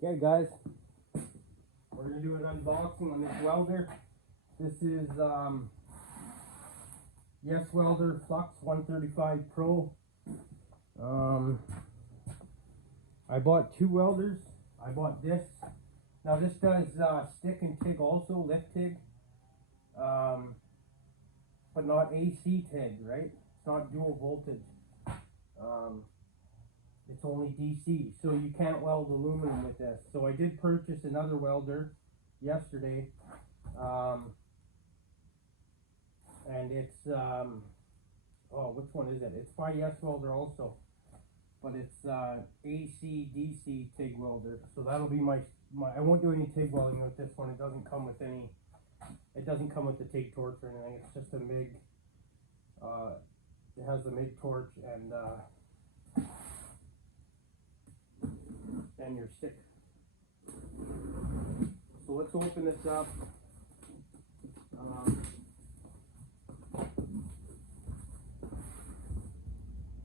Okay guys, we're going to do an unboxing on this welder. This is YESWELDER 135PRO. I bought two welders. I bought this. Now this does stick and TIG also, lift TIG, but not AC TIG, right? It's not dual voltage. It's only DC, so you can't weld aluminum with this. So I did purchase another welder yesterday, and it's oh, which one is it? It's by YESWELDER also, but it's AC DC TIG welder. So that'll be my I won't do any TIG welding with this one. It doesn't come with any. It doesn't come with the TIG torch or anything. It's just a MIG. It has the MIG torch and your stick. So let's open this up.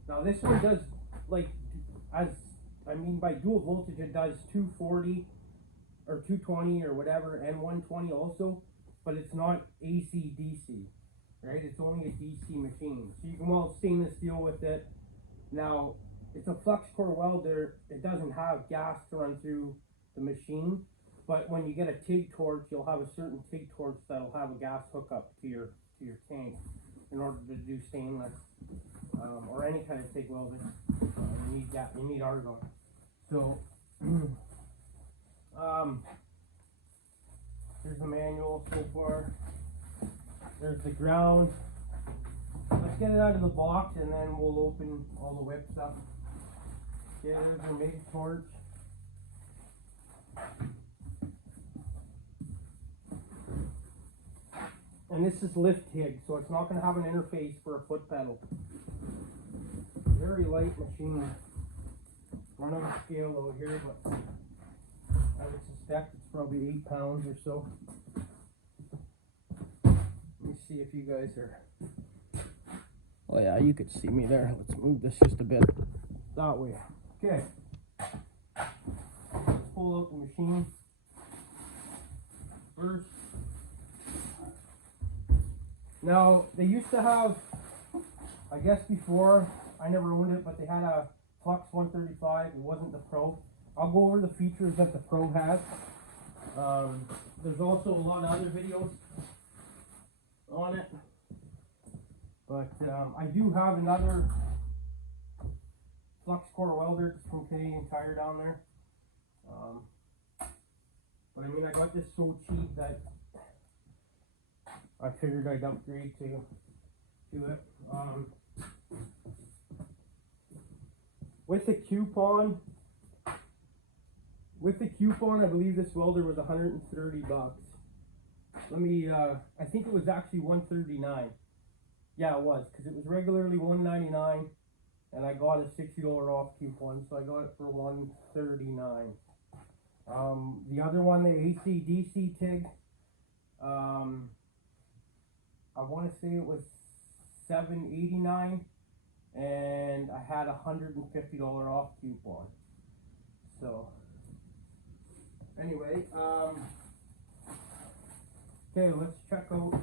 Now this one does, like, by dual voltage it does 240 or 220 or whatever, and 120 also, but it's not AC DC, right? It's only a DC machine. So you can weld stainless steel with it. Now it's a flux core welder. It doesn't have gas to run through the machine, but when you get a TIG torch, you'll have a certain TIG torch that'll have a gas hookup to your tank in order to do stainless or any kind of TIG welding. You need that. You need argon. So here's the manual so far. There's the ground. Let's get it out of the box and then we'll open all the whips up. Okay, there's our MIG torch. And this is lift TIG, so it's not going to have an interface for a foot pedal. Very light machine. Run on a scale over here, but I would suspect it's probably 8 pounds or so. Let me see if you guys are... Oh yeah, you could see me there. Let's move this just a bit that way. Okay. Let's pull out the machine first. Now, they used to have, I guess before, I never owned it, but they had a Flux 135. It wasn't the Pro. I'll go over the features that the Pro has. There's also a lot of other videos on it. But I do have another flux core welder from Canadian Tire down there. But I mean, I got this so cheap that I figured I'd upgrade to it. With the coupon, I believe this welder was $130. Let me, I think it was actually $139. Yeah, it was, because it was regularly $199, and I got a $60 off coupon, so I got it for $139. The other one, the AC/DC TIG, I want to say it was $789, and I had a $150 off coupon. So anyway, okay, let's check out,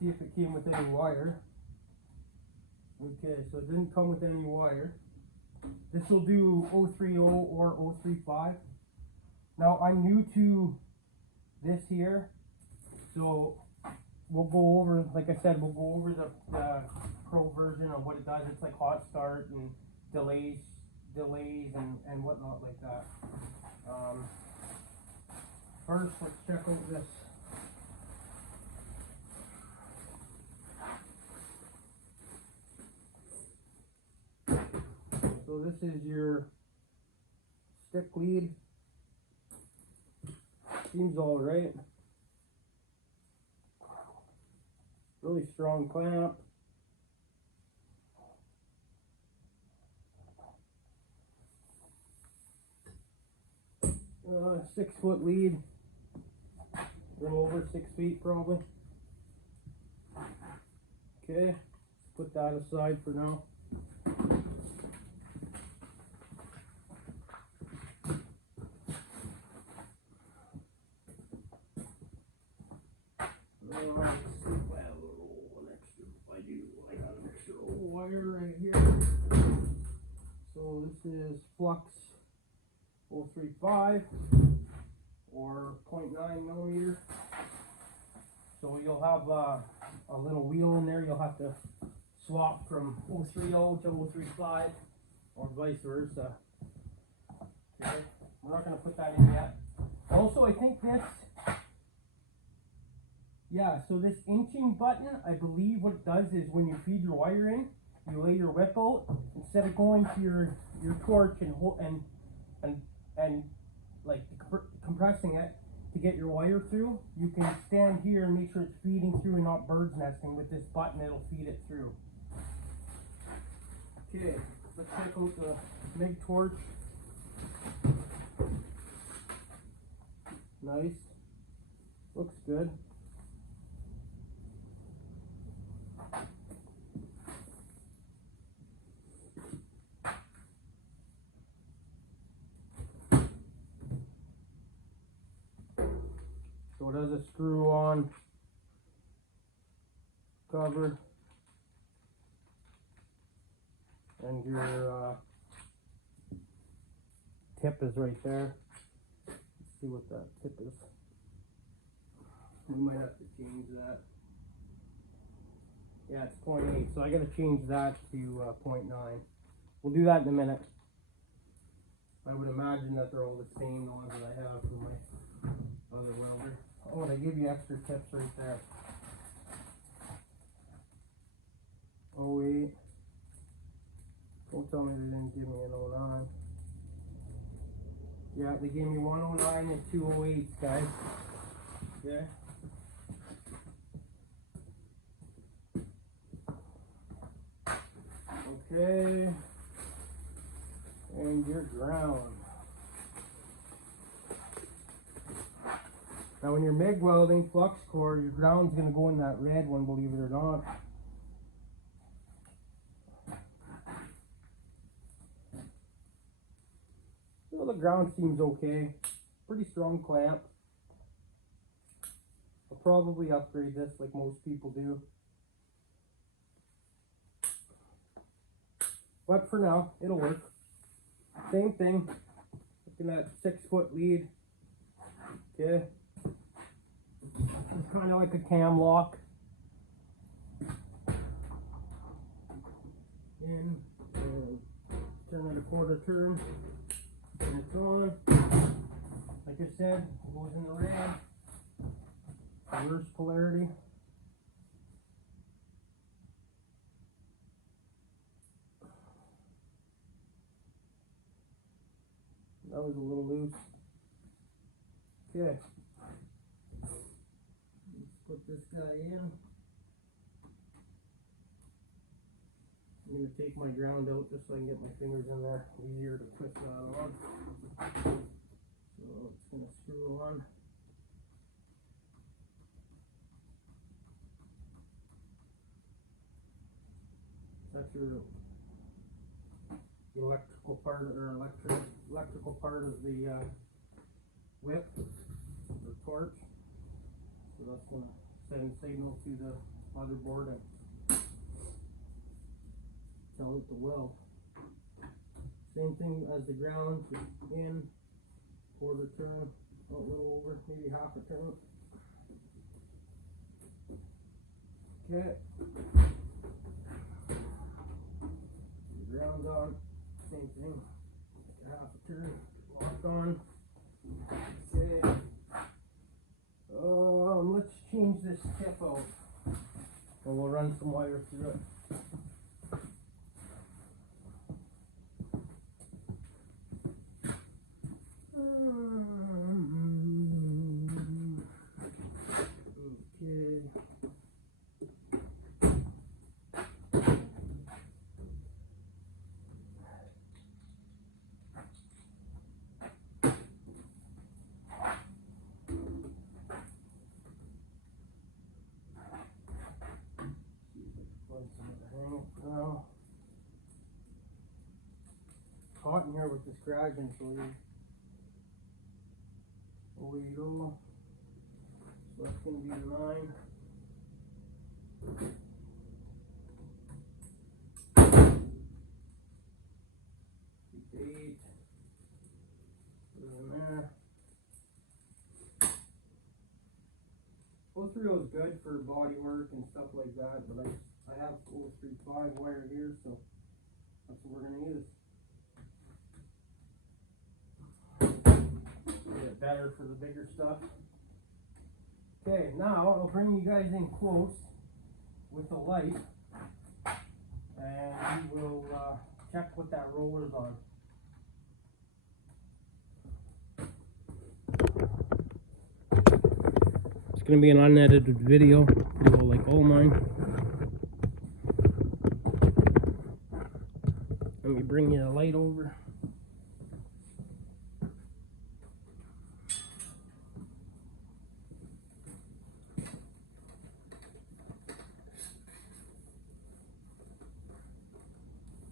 see if it came with any wire. Okay, so it didn't come with any wire. This will do 030 or 035. Now I'm new to this here, so we'll go over, like I said, we'll go over the Pro version of what it does. It's like hot start and delays and whatnot like that. First, let's check out this. So this is your stick lead. Seems all right. Really strong clamp. 6 foot lead. A little over 6 feet probably. Okay, put that aside for now. wire right here. So this is flux 035 or 0.9 millimeter. So you'll have a little wheel in there. You'll have to swap from 030 to 035 or vice versa. Okay, we're not going to put that in yet. Also, I think this, yeah, so this inching button, I believe what it does is when you feed your wire in, you lay your whip out, instead of going to your torch and like compressing it to get your wire through, you can stand here and make sure it's feeding through and not bird's nesting. With this button, it'll feed it through. Okay, let's check out the MIG torch. Nice, looks good. So it has a screw on cover, and your tip is right there. Let's see what that tip is. We might have to change that. Yeah, it's 0.8, so I gotta change that to 0.9. We'll do that in a minute. I would imagine that they're all the same, the ones that I have for my other welder. Oh, and I give you extra tips right there. 08. Don't tell me they didn't give me an 09. Yeah, they gave me 109 and 208s, guys. Yeah. Okay. And your ground. Now when you're MIG welding flux core, your ground's going to go in that red one, believe it or not. So the ground seems okay. Pretty strong clamp. I'll probably upgrade this like most people do. But for now, it'll work. Same thing. Looking at 6-foot lead. Okay. It's kind of like a cam lock. In, and turn it a quarter turn, and it's on. Like I said, it goes in the red. Reverse polarity. That was a little loose. Okay. Let's put this guy in. I'm going to take my ground out just so I can get my fingers in there. Easier to twist that on. So it's going to screw on. That's your electrical part or electrical part of the whip or torch. So that's going to send signal to the motherboard and tell it to weld. Same thing as the ground, just in, quarter turn, a little over, maybe half a turn. Okay. The ground's on, same thing, half a turn, lock on. Okay. Let's change this tip out, and we'll run some wire through it. Now, it's hot in here with this garage insulator. Over you go. So that's going to be the 9. 030 is good for body work and stuff like that, but I have 035 wire here, so that's what we're gonna use. Get it better for the bigger stuff. Okay, now I'll bring you guys in close with the light, and we will check what that roller's on. It's gonna be an unedited video, like all mine. Let me bring you the light over.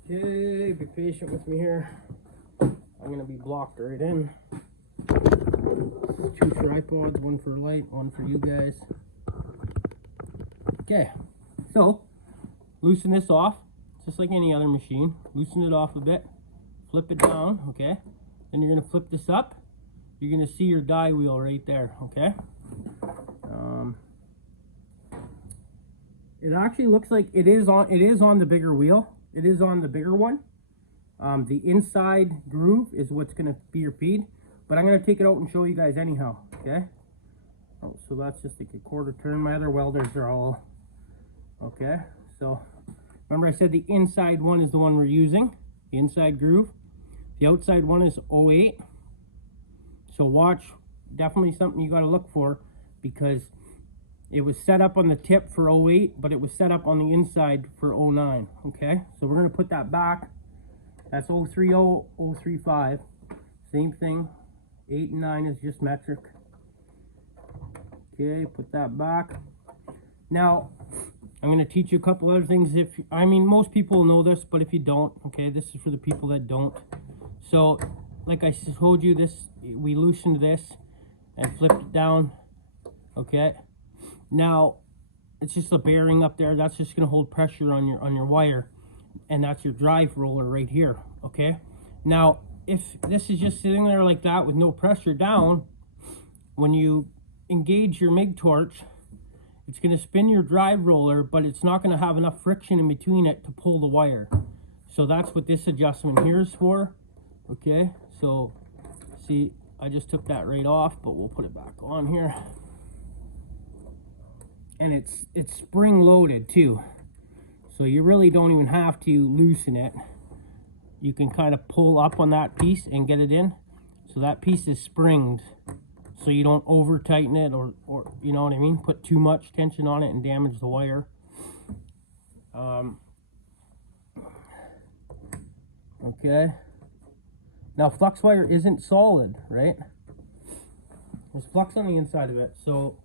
Okay, be patient with me here. I'm gonna be blocked right in. 2 tripods, one for light, one for you guys. Okay, so loosen this off, just like any other machine. Loosen it off a bit, flip it down, okay? Then you're gonna flip this up. You're gonna see your die wheel right there, okay? It actually looks like it is on the bigger wheel. It is on the bigger one. The inside groove is what's gonna be your feed, but I'm gonna take it out and show you guys anyhow, okay? Oh, so that's just like a quarter turn. My other welders are all okay. So remember I said the inside one is the one we're using, the inside groove. The outside one is 08. So watch, definitely something you got to look for, because it was set up on the tip for 08, but it was set up on the inside for 09. Okay, so we're going to put that back. That's 030, 035. Same thing. 8 and 9 is just metric. Okay, put that back. Now, I'm going to teach you a couple other things. Most people know this, but if you don't, okay, this is for the people that don't. So, like I told you, we loosened this and flipped it down. Okay. Now, it's just a bearing up there. That's just going to hold pressure on your wire, and that's your drive roller right here. Okay. Now, if this is just sitting there like that with no pressure down, when you engage your MIG torch, it's going to spin your drive roller, but it's not going to have enough friction in between it to pull the wire. So that's what this adjustment here is for. Okay. So, see, I just took that right off, but we'll put it back on here. And it's spring loaded too, so you really don't even have to loosen it. You can kind of pull up on that piece and get it in. So that piece is springed, so you don't over tighten it or you know what I mean, put too much tension on it and damage the wire. Okay, now flux wire isn't solid, right? There's flux on the inside of it. So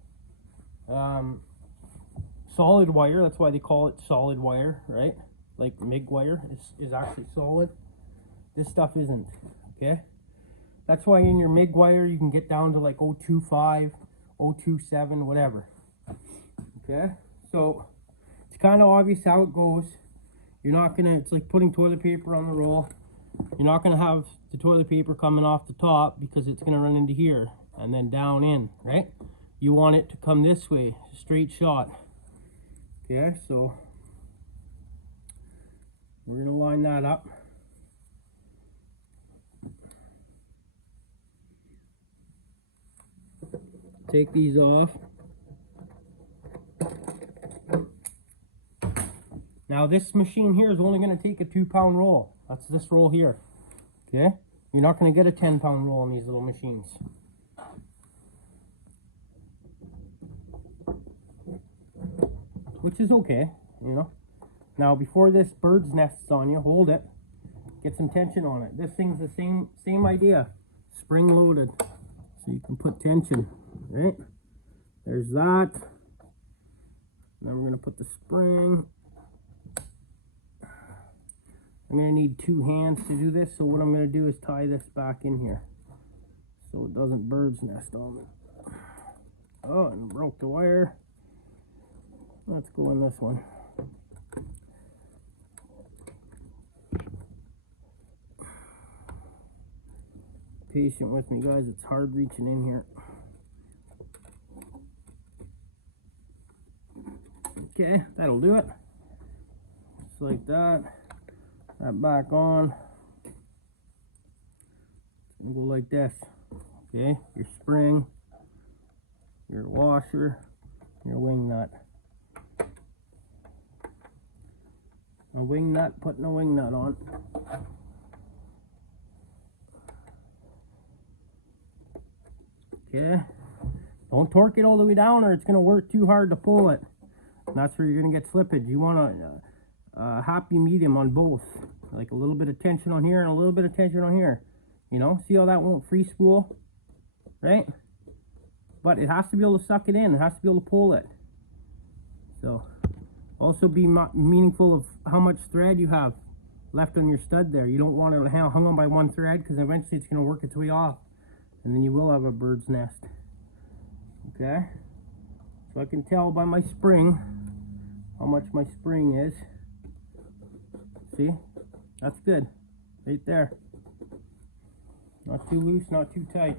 solid wire, that's why they call it solid wire, right? Like MIG wire is actually solid. This stuff isn't, okay? That's why in your MIG wire you can get down to like 025, 027, whatever. Okay? So it's kind of obvious how it goes. You're not gonna, it's like putting toilet paper on the roll. You're not gonna have the toilet paper coming off the top, because it's gonna run into here and then down in, right? You want it to come this way, straight shot. Okay, so we're going to line that up. Take these off. Now this machine here is only going to take a 2-pound roll. That's this roll here. Okay, you're not going to get a 10-pound roll in these little machines. Which is okay, you know. Now before this bird's nests on you, hold it, get some tension on it. This thing's the same idea, spring loaded, so you can put tension, right? There's that. Then we're gonna put the spring. I'm gonna need 2 hands to do this, so what I'm gonna do is tie this back in here so it doesn't bird's nest on me. Oh, and broke the wire. Let's go in this one. Patient with me, guys. It's hard reaching in here. Okay, that'll do it. Just like that. That back on. And go like this. Okay, your spring, your washer, your wing nut. A wing nut, putting a wing nut on. Okay, don't torque it all the way down or it's going to work too hard to pull it. And that's where you're going to get slippage. You want a happy medium on both. Like a little bit of tension on here and a little bit of tension on here. You know, see how that won't free spool? Right? But it has to be able to suck it in. It has to be able to pull it. So, also be meaningful of how much thread you have left on your stud there. You don't want it hung on by one thread because eventually it's going to work its way off. And then you will have a bird's nest. Okay? So I can tell by my spring how much my spring is. See? That's good. Right there. Not too loose, not too tight.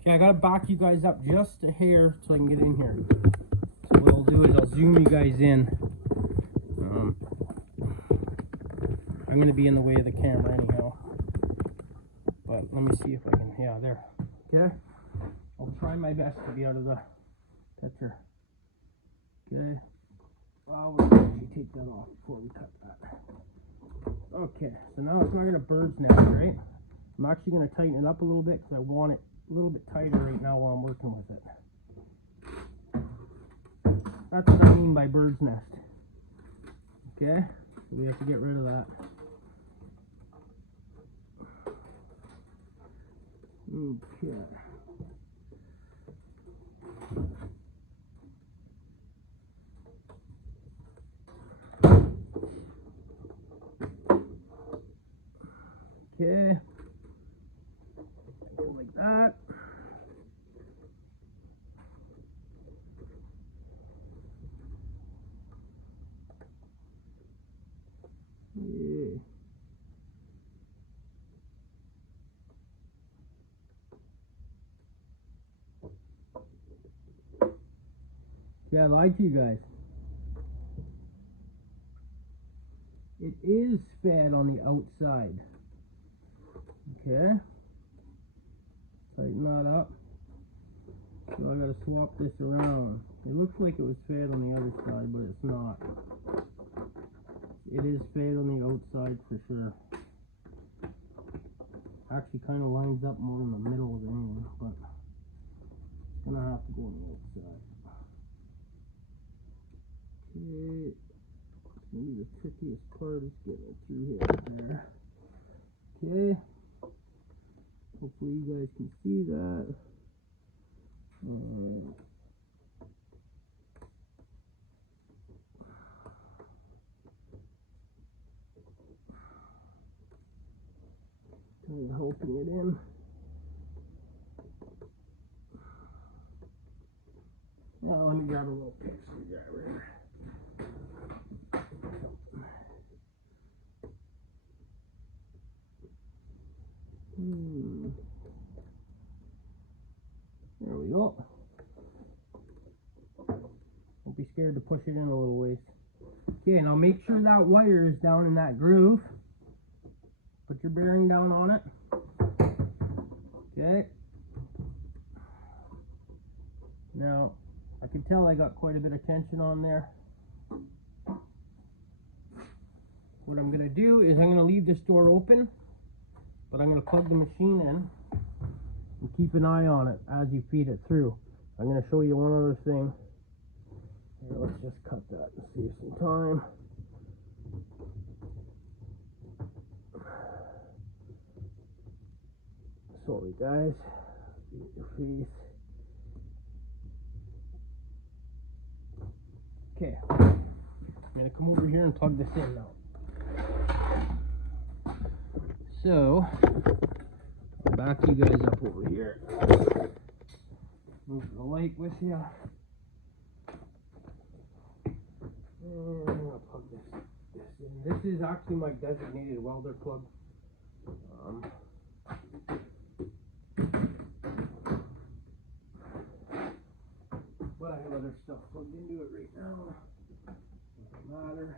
Okay, I gotta back you guys up just a hair so I can get in here. So what I'll do is I'll zoom you guys in. I'm gonna be in the way of the camera anyhow. But let me see if I can, yeah, there. Okay? I'll try my best to be out of the picture. Okay? Well, we'll actually take that off before we cut that. Okay, so now it's not gonna bird's nest, right? I'm actually gonna tighten it up a little bit because I want it a little bit tighter right now while I'm working with it. That's what I mean by bird's nest. Okay, so we have to get rid of that. Okay. Okay. Go like that. Yeah. Yeah, I lied to you guys. It is fed on the outside. Okay. Tighten that up. So I gotta swap this around. It looks like it was fed on the other side, but it's not. It is fed on the outside for sure. Actually kind of lines up more in the middle of the anyway, but it's gonna have to go on the outside. Okay. Maybe the trickiest part is getting it through here. There. Okay. Hopefully you guys can see that. Kind of helping it in. Now let me grab a little pick screwdriver here. There we go. Don't be scared to push it in a little ways. Okay, now make sure that wire is down in that groove. Put your bearing down on it. Okay. Now, I can tell I got quite a bit of tension on there. What I'm going to do is I'm going to leave this door open, but I'm going to plug the machine in and keep an eye on it as you feed it through. I'm going to show you one other thing. Here, let's just cut that and save some time. Sorry guys, get your face. Okay, I'm going to come over here and plug this in now. So, I'll back you guys up over here. Move the light with you. And I'll plug this in. This is actually my designated welder plug. But I have other stuff plugged into it right now. matter.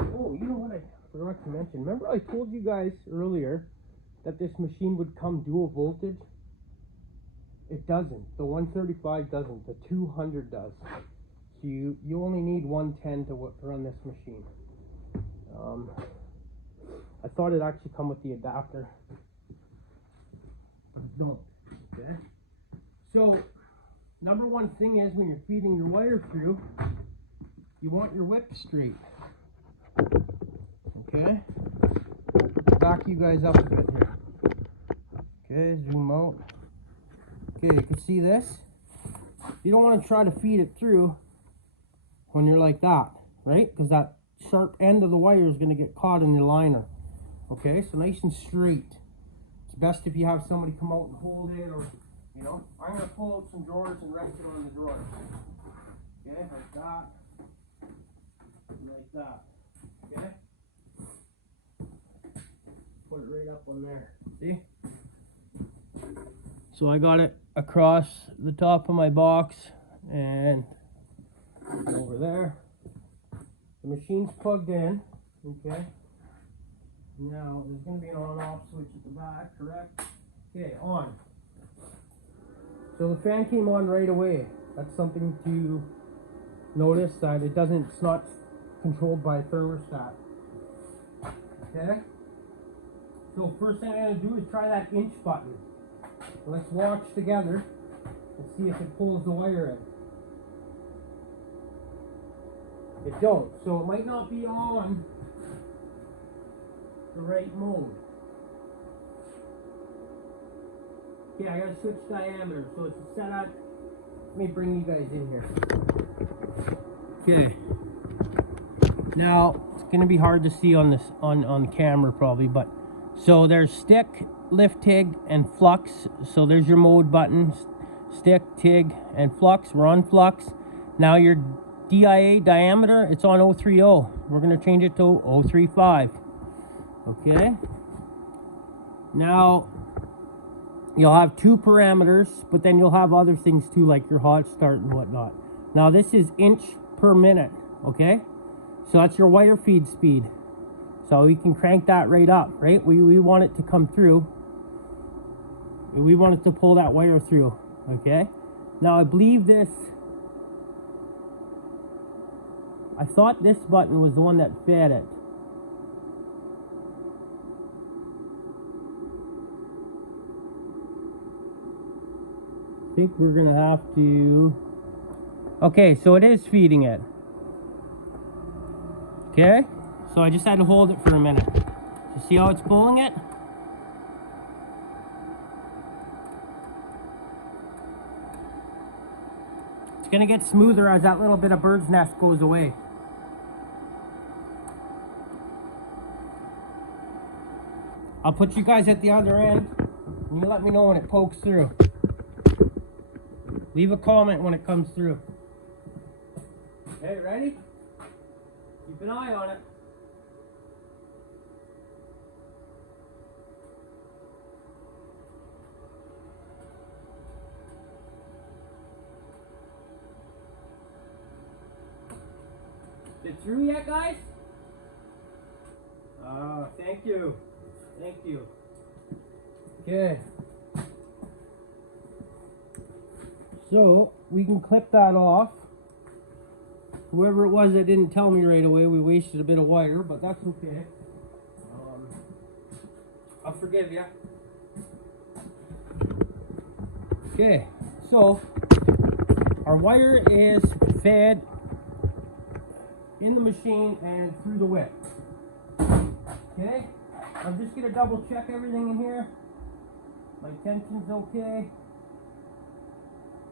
Oh, you know what I forgot to mention? Remember I told you guys earlier that this machine would come dual voltage? It doesn't. The 135 doesn't. The 200 does. So you only need 110 to run this machine. I thought it actually come with the adapter, but it don't. Okay. So number one thing is when you're feeding your wire through, you want your whip straight. Okay. Back you guys up a bit here. Okay, zoom out. Okay, you can see this. You don't want to try to feed it through when you're like that, right? Because that sharp end of the wire is going to get caught in the liner. Okay, so nice and straight. It's best if you have somebody come out and hold it, or, you know, I'm going to pull out some drawers and rest it on the drawers. Okay, like that. And like that. Okay? Put it right up on there. See? So I got it across the top of my box and over there. The machine's plugged in. Okay? Now, there's going to be an on-off switch at the back, correct? Okay, on. So the fan came on right away. That's something to notice, that it's not controlled by a thermostat. Okay? So first thing I'm going to do is try that inch button. Let's watch together and see if it pulls the wire in. It don't. So it might not be on the right mode. Okay, I gotta switch diameter. So it's set at, let me bring you guys in here. Okay. Now it's gonna be hard to see on this on camera probably, but so there's stick, lift, TIG, and flux. So there's your mode buttons, stick, TIG, and flux. We're on flux. Now your DIA diameter, it's on 030. We're gonna change it to 035. Okay. Now you'll have two parameters, but then you'll have other things too, like your hot start and whatnot. Now this is inch per minute. Okay. So that's your wire feed speed. So we can crank that right up, right? We want it to come through. We want it to pull that wire through, okay? Now I believe this, I thought this button was the one that fed it. I think we're gonna have to, okay, so it is feeding it. Okay? So I just had to hold it for a minute. You see how it's pulling it? It's gonna get smoother as that little bit of bird's nest goes away. I'll put you guys at the other end and you let me know when it pokes through. Leave a comment when it comes through. Okay, ready? Keep an eye on it. Is it through yet, guys? Thank you. Thank you. Okay. So, we can clip that off. Whoever it was that didn't tell me right away, we wasted a bit of wire, but that's okay. I'll forgive you. Okay, so our wire is fed in the machine and through the whip. Okay, I'm just gonna double check everything in here. My tension's okay.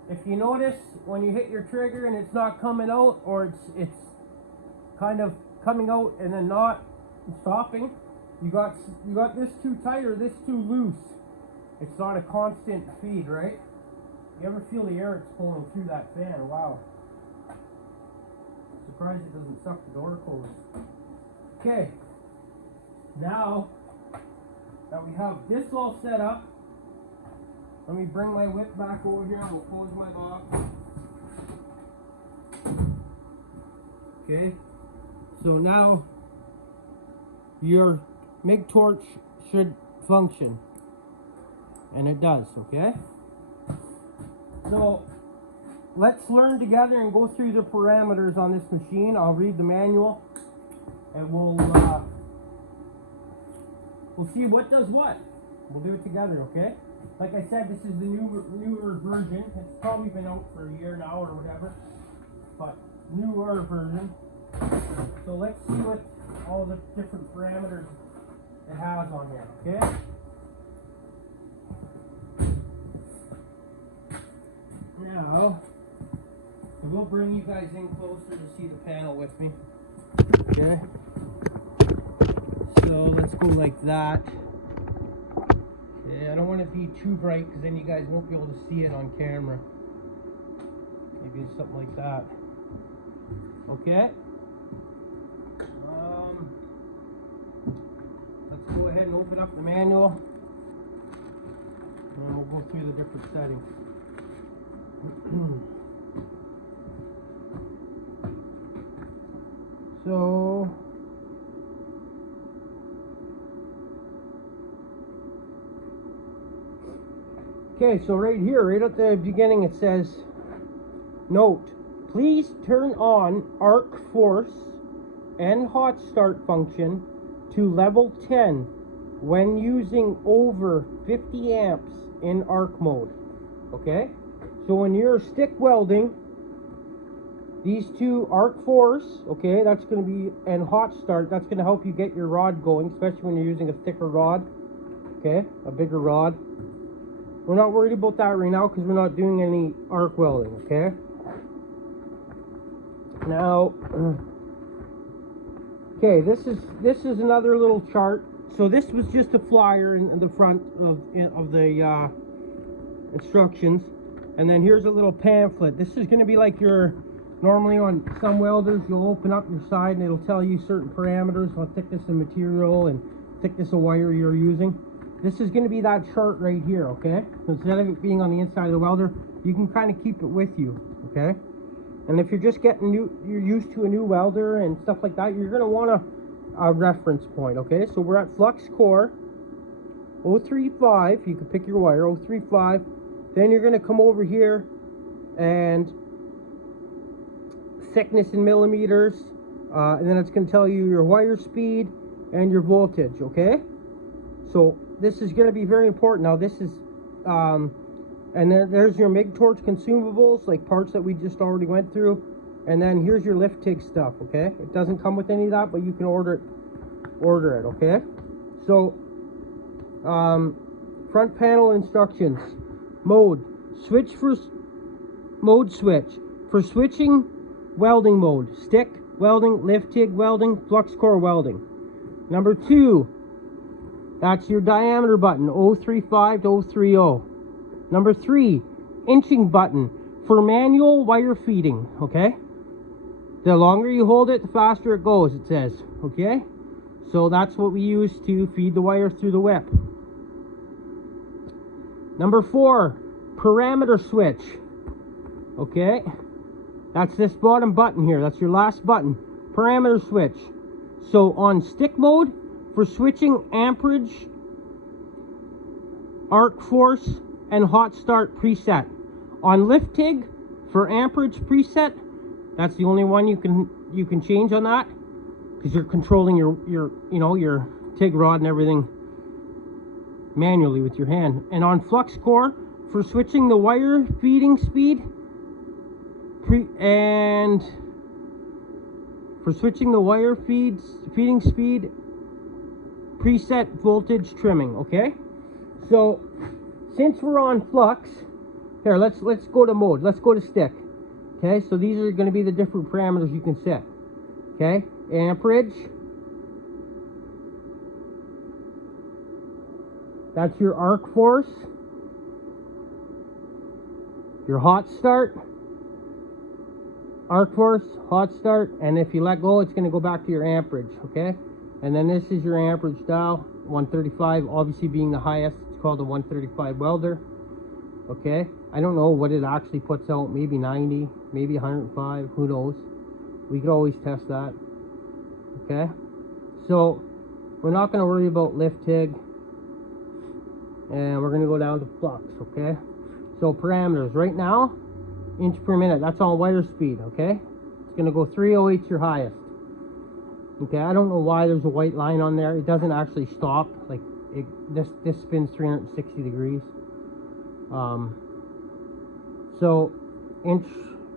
If you notice when you hit your trigger and it's not coming out, or it's kind of coming out and then not stopping, you got this too tight or this too loose. It's not a constant feed, right? You ever feel the air it's pulling through that fan? Wow. Surprised it doesn't suck the door closed. Okay. Now that we have this all set up, let me bring my whip back over here and we'll close my box. Okay, so now your MIG torch should function, and it does. Okay, so let's learn together and go through the parameters on this machine. I'll read the manual, and we'll see what does what. We'll do it together, okay? Like I said, this is the newer version. It's probably been out for a year now or whatever, but newer version. So let's see what all the different parameters it has on here, okay? Now, I will bring you guys in closer to see the panel with me, okay? So let's go like that. Okay, I don't want to be too bright because then you guys won't be able to see it on camera. Maybe something like that. Okay. Let's go ahead and open up the manual, and we'll go through the different settings. So okay, so right here, right at the beginning, it says, note, please turn on arc force and hot start function to level 10 when using over 50 amps in arc mode. Okay, so when you're stick welding, these two, arc force, okay, that's going to be, and hot start, that's going to help you get your rod going, especially when you're using a thicker rod, okay, a bigger rod. We're not worried about that right now because we're not doing any arc welding, okay? Now, okay, this is another little chart. So this was just a flyer in the front of the instructions, and then here's a little pamphlet. This is going to be like your, normally on some welders, you'll open up your side and it'll tell you certain parameters on thickness of material and thickness of wire you're using. This is going to be that chart right here, okay? So instead of it being on the inside of the welder, you can kind of keep it with you, okay? And if you're just getting you're used to a new welder and stuff like that, you're going to want a reference point, okay? So we're at flux core 035. You can pick your wire, 035. Then you're going to come over here and thickness in millimeters, and then it's going to tell you your wire speed and your voltage, okay? So this is going to be very important. Now this is, and there's your MIG torch consumables, like parts that we just already went through. And then here's your lift TIG stuff, okay? It doesn't come with any of that, but you can order it, okay? So, front panel instructions. Mode. Mode switch. For switching welding mode. Stick welding, lift TIG welding, flux core welding. Number 2. That's your diameter button, 035 to 030. Number 3, inching button for manual wire feeding, okay? The longer you hold it, the faster it goes, it says, okay? So that's what we use to feed the wire through the whip. Number 4, parameter switch, okay? That's this bottom button here, that's your last button, parameter switch. So on stick mode, for switching amperage, arc force, and hot start preset. On lift TIG, for amperage preset, that's the only one you can change on that, because you're controlling your TIG rod and everything manually with your hand. And on flux core, for switching the wire feeding speed, feeding speed, preset voltage trimming, okay? So since we're on flux, here, let's go to mode. Let's go to stick. Okay, so these are going to be the different parameters you can set. Okay, amperage. That's your arc force. Your hot start. Arc force, hot start, and if you let go, it's going to go back to your amperage, okay? And then this is your amperage dial, 135, obviously being the highest. It's called a 135 welder, okay? I don't know what it actually puts out, maybe 90, maybe 105, who knows? we could always test that. Okay, so we're not going to worry about lift TIG, and we're going to go down to flux. Okay, so parameters right now, inch per minute, that's on wire speed. Okay, it's going to go 308 your highest. Okay, I don't know why there's a white line on there. It doesn't actually stop. Like this spins 360 degrees. So inch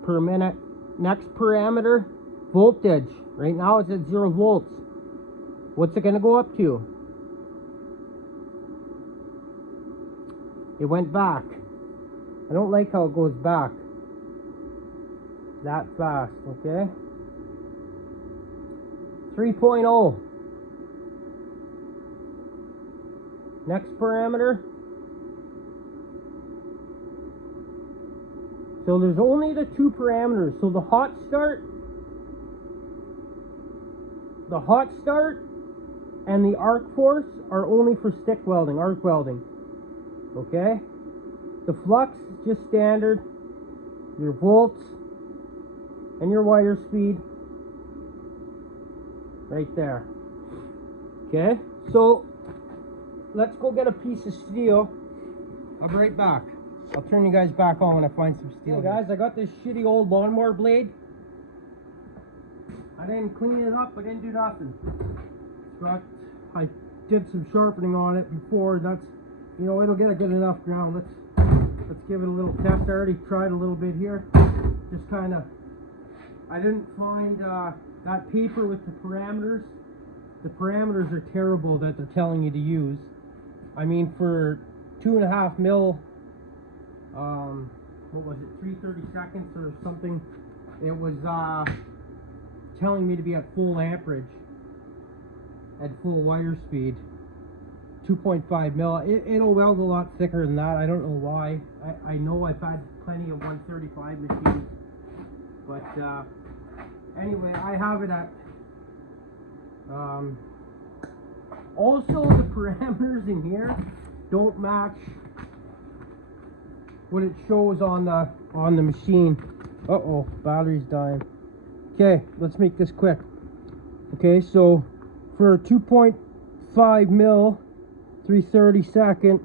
per minute. Next parameter, voltage. Right now it's at 0 volts. What's it going to go up to? It went back. I don't like how it goes back that fast. Okay, 3.0. Next parameter. So there's only the 2 parameters. So the hot start and the arc force are only for stick welding, arc welding. Okay? The flux is just standard. Your volts and your wire speed right there. Okay? So let's go get a piece of steel. I'll be right back. I'll turn you guys back on when I find some steel. Hey guys, I got this shitty old lawnmower blade. I didn't clean it up, I didn't do nothing. I did some sharpening on it before. That's, you know, it'll get a good enough ground. Let's give it a little test. I already tried a little bit here. Just kind of, I didn't find that paper with the parameters. The parameters are terrible that they're telling you to use. I mean, for 2.5 mil, what was it, 3/32 or something, it was telling me to be at full amperage, at full wire speed, 2.5 mil. It'll weld a lot thicker than that. I don't know why. I know I've had plenty of 135 machines, but anyway, I have it at also the parameters in here don't match what it shows on the machine. Uh-oh, battery's dying. Okay, let's make this quick. Okay, so for 2.5 mil, 3/32,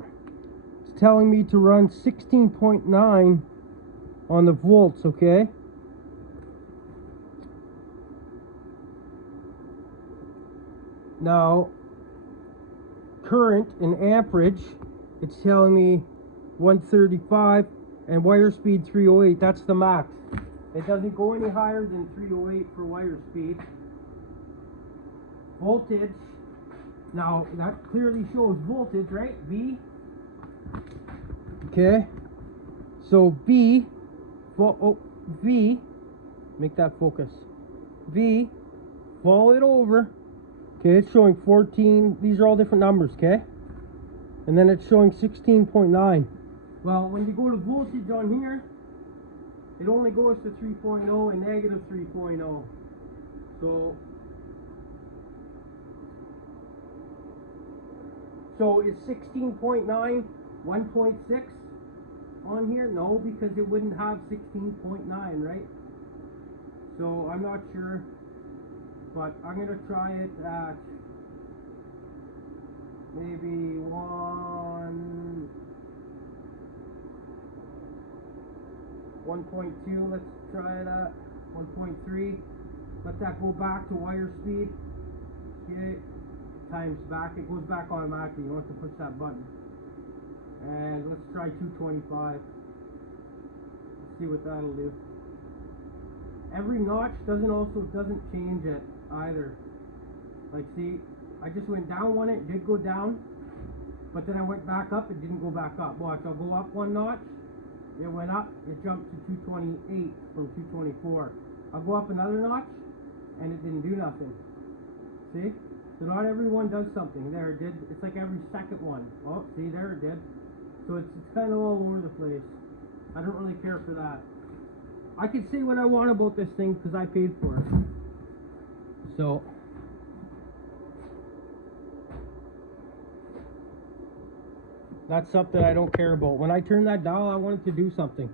it's telling me to run 16.9 on the volts, okay? Now, current in amperage, it's telling me 135 and wire speed 308. That's the max. It doesn't go any higher than 308 for wire speed. Voltage, now that clearly shows voltage, right? V. Okay, so V, V, make that focus. V, follow it over. Okay, it's showing 14. These are all different numbers, okay? And then it's showing 16.9. Well, when you go to voltage on here, it only goes to 3.0 and negative 3.0. So is 16.9 1.6 on here? No, because it wouldn't have 16.9, right? So I'm not sure, but I'm gonna try it at maybe 1.2. Let's try it at 1.3. Let that go back to wire speed. Okay, times back. It goes back automatically. You don't have to push that button. And let's try 225. Let's see what that'll do. Every notch doesn't change it either. Like, see, I just went down one. It did go down, but then I went back up. It didn't go back up. Watch, I'll go up one notch. It went up. It jumped to 228 from 224. I'll go up another notch, and it didn't do nothing. See? So not every one does something. There, it did. It's like every second one. Oh, see, there it did. So it's kind of all over the place. I don't really care for that. I can say what I want about this thing because I paid for it. So that's something I don't care about. When I turn that dial, I want it to do something.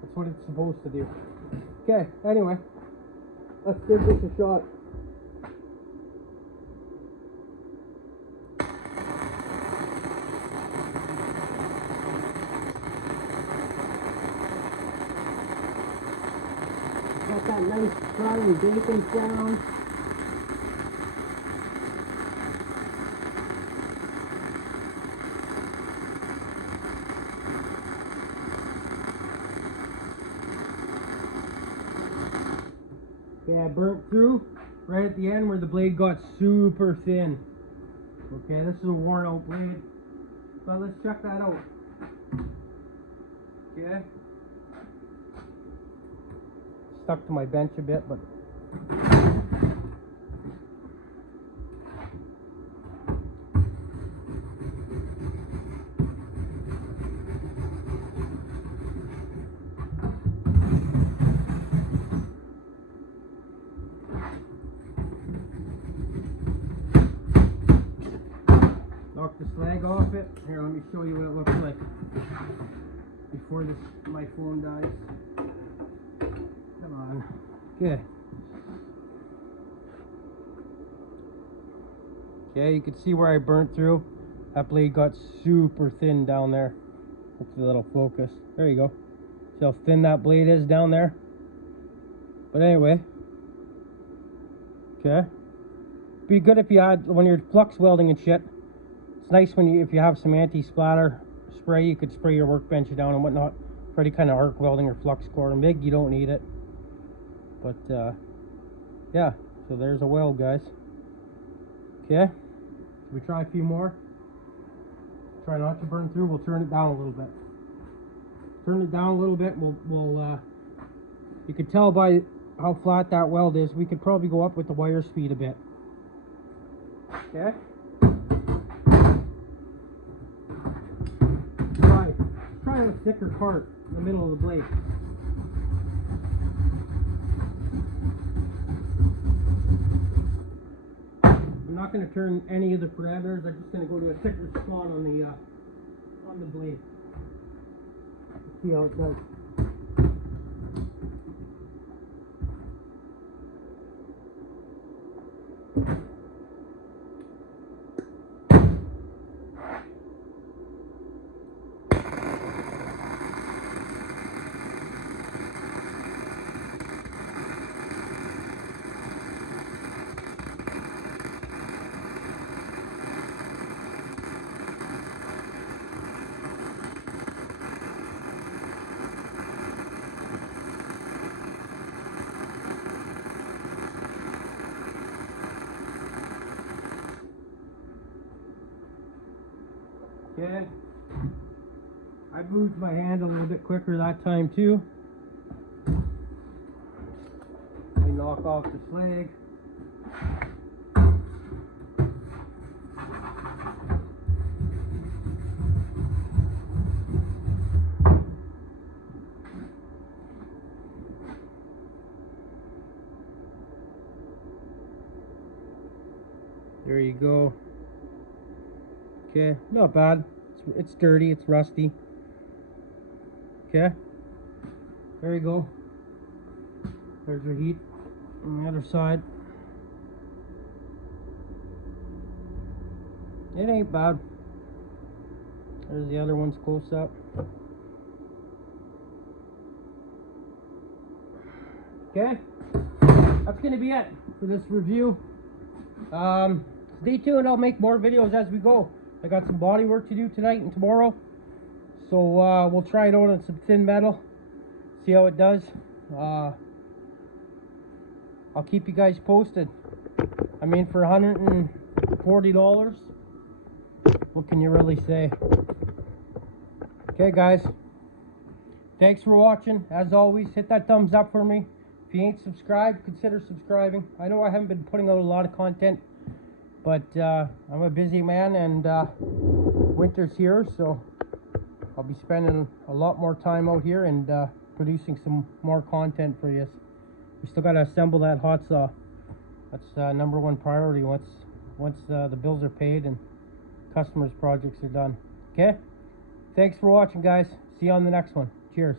That's what it's supposed to do. Okay, anyway, let's give this a shot. Got that nice dry bacon sound. Yeah, burnt through right at the end where the blade got super thin. Okay, this is a worn out blade, but let's check that out. Okay, stuck to my bench a bit, but knock the slag off it. Here, let me show you what it looks like before my phone dies. Come on. Okay. Okay, you can see where I burnt through. That blade got super thin down there. Hopefully that'll focus. There you go. See how thin that blade is down there? But anyway. Okay. Be good if you had, when you're flux welding and shit, it's nice when if you have some anti-splatter spray, you could spray your workbench down and whatnot for any kind of arc welding or flux core. MIG, you don't need it. But yeah, so there's a weld, guys. Okay, we try a few more. Try not to burn through. We'll turn it down a little bit. Turn it down a little bit. We'll you can tell by how flat that weld is. We could probably go up with the wire speed a bit. Okay. Try a thicker part in the middle of the blade. I'm not going to turn any of the parameters. I'm just going to go to a thicker spot on the blade. Let's see how it does. Okay, I moved my hand a little bit quicker that time too. I knock off the slag. There you go. Okay, not bad. It's dirty, it's rusty. Okay, there you go. There's your heat on the other side. It ain't bad. There's the other ones close up. Okay, that's gonna be it for this review. Stay tuned, I'll make more videos as we go. I got some body work to do tonight and tomorrow, so we'll try it out on some thin metal, see how it does. I'll keep you guys posted. I mean, for $140, what can you really say? Okay guys, thanks for watching. As always, hit that thumbs up for me. If you ain't subscribed, consider subscribing. I know I haven't been putting out a lot of content, but I'm a busy man, and winter's here, so I'll be spending a lot more time out here and producing some more content for you. We still got to assemble that hot saw. That's #1 priority once the bills are paid and customers' projects are done. Okay? Thanks for watching, guys. See you on the next one. Cheers.